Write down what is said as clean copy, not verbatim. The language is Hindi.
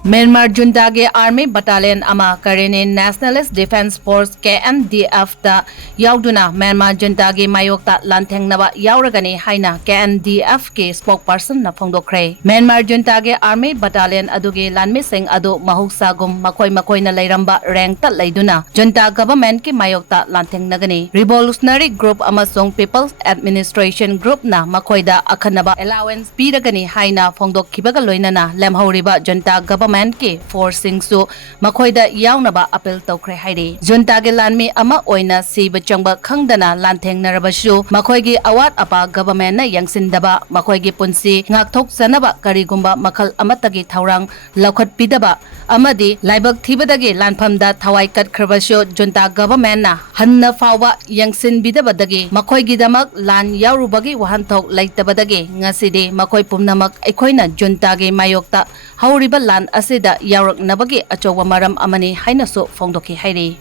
Myanmar Juntagi Army Battalion ama Karini Nationalist Defense Force Kndf da yauduna Myanmar Juntagi mayokta lanthengnaba Yaoragani haina Kndf ke spokesperson na phongdokre. Myanmar Juntagi Army Battalion adugi lanmising adu mahuksagum makoi na lairamba rank ta laiduna Junta government ke mayokta lanthengnagani. Revolutionary Group amasong People's Administration Group na makoida akhanaba allowance piragani haina phongdokkibaga loinana lemhauriba Junta government के फोर्सिंग सु मखोइदा याउनबा अपील तौख्रे हाइरी जुंतागे लानमी अमा ओइना सिब चंगबा खंगदना लानथेंगनरबसु मखोइगी अवात अपा गवर्नमेंट ना यंगसिनदबा मखोइगी पुंसी ngakthok sanaba karigumba makhal amatagi thaurang laukhat pidaba amadi laibak thibadagi lanphamda thawai katkhrabasu junta government na hanna fawa yangsin bidabadagi makhoigi damak lan yaurubagi wahanthok laitabadagi ngasidi makhoi pumnamak ekhoina juntage mayokta hauriba lan asida yaurak nabagi achowa maram amani hainaso phongdoki hairi